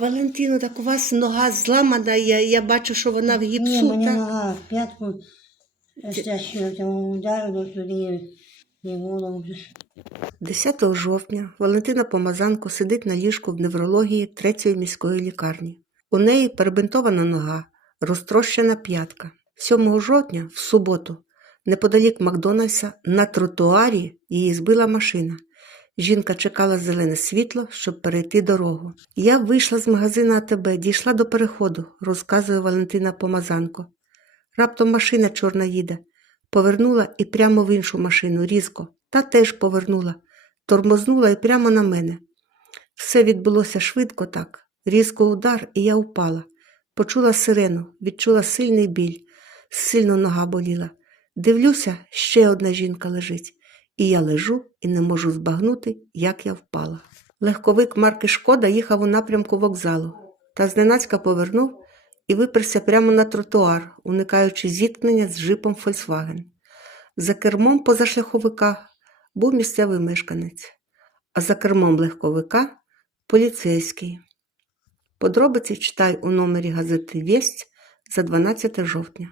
Валентино, так у вас нога зламана, я, я бачу, що вона в Ні, гіпсу. мені так? нога в п'ятку ударило туди і голову. 10 жовтня Валентина Помазанко сидить на ліжку в неврології третьої міської лікарні. У неї перебинтована нога, розтрощена п'ятка. 7 жовтня, в суботу, неподалік Макдональдса, на тротуарі її збила машина. Жінка чекала зелене світло, щоб перейти дорогу. Я вийшла з магазина АТБ, дійшла до переходу, розказує Валентина Помазанко. Раптом машина чорна їде. Повернула і прямо в іншу машину, різко. Та теж повернула. Тормознула і прямо на мене. Все відбулося швидко так. Різко удар, і я впала. Почула сирену, відчула сильний біль, сильно нога боліла. Дивлюся, ще одна жінка лежить. І я лежу і не можу збагнути, як я впала. Легковик марки Шкода їхав у напрямку вокзалу та зненацька повернув і виперся прямо на тротуар, уникаючи зіткнення з жипом Volkswagen. За кермом позашляховика був місцевий мешканець, а за кермом легковика поліцейський. Подробиці читай у номері газети Вість за 12 жовтня.